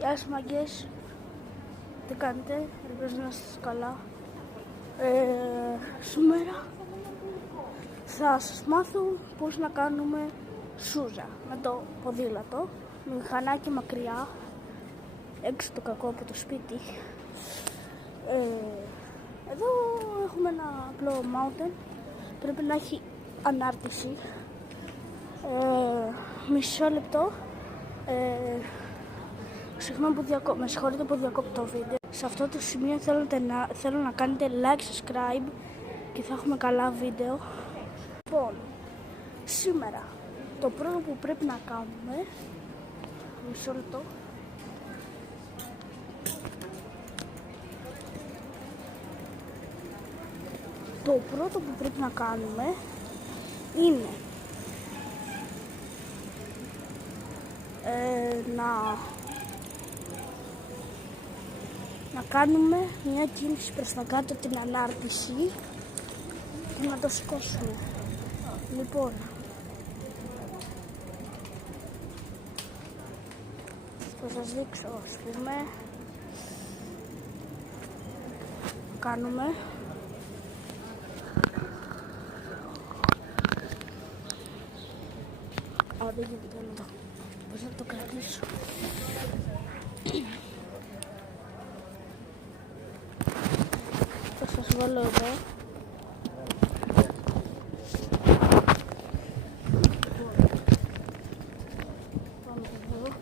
Γεια σας μαγκές, τι κάνετε, ελπίζω να είστε καλά. Σήμερα θα σας μάθω πώς να κάνουμε σούζα με το ποδήλατο, με μηχανάκι μακριά, έξω το κακό από το σπίτι. Εδώ έχουμε ένα απλό mountain, πρέπει να έχει ανάρτηση. Μισό λεπτό. Με συγχωρείτε που διακόπτω το βίντεο. Σε αυτό το σημείο θέλω να κάνετε like, subscribe και θα έχουμε καλά βίντεο. Λοιπόν, σήμερα το πρώτο που πρέπει να κάνουμε, μισό λεπτό. Το πρώτο που πρέπει να κάνουμε είναι να κάνουμε μια κίνηση προς τα κάτω, την ανάρτηση, και να το σηκώσουμε. Λοιπόν, θα σας δείξω, ας πούμε, κάνουμε δεν γίνεται εδώ. Πώς να το κρατήσω. Θα σας βάλω εδώ. Πάμε εδώ.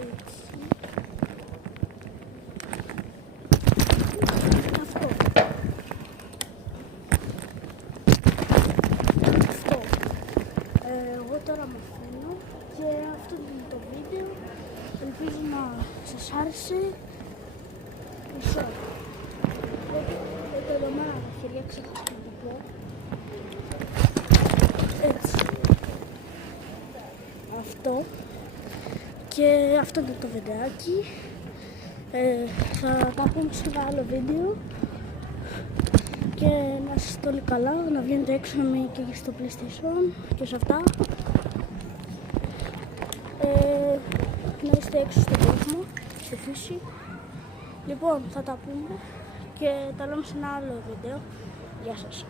Έτσι. Αυτό. Εγώ τώρα με αφήνω και αυτό είναι το βίντεο. Ελπίζω να σας άρεσε. Μισό. Εδώ δεδομένα τα χέρια ξέχασα να το πω. Έτσι. Αυτό. Και αυτό είναι το βιντεάκι. Θα τα πούμε σε ένα άλλο βίντεο. Και να είστε όλοι καλά, να βγαίνετε έξω και στο PlayStation και σε αυτά. Να είστε έξω στον κόσμο, στη φύση. Λοιπόν, θα τα πούμε και τα λέμε σε ένα άλλο βίντεο. Γεια σας.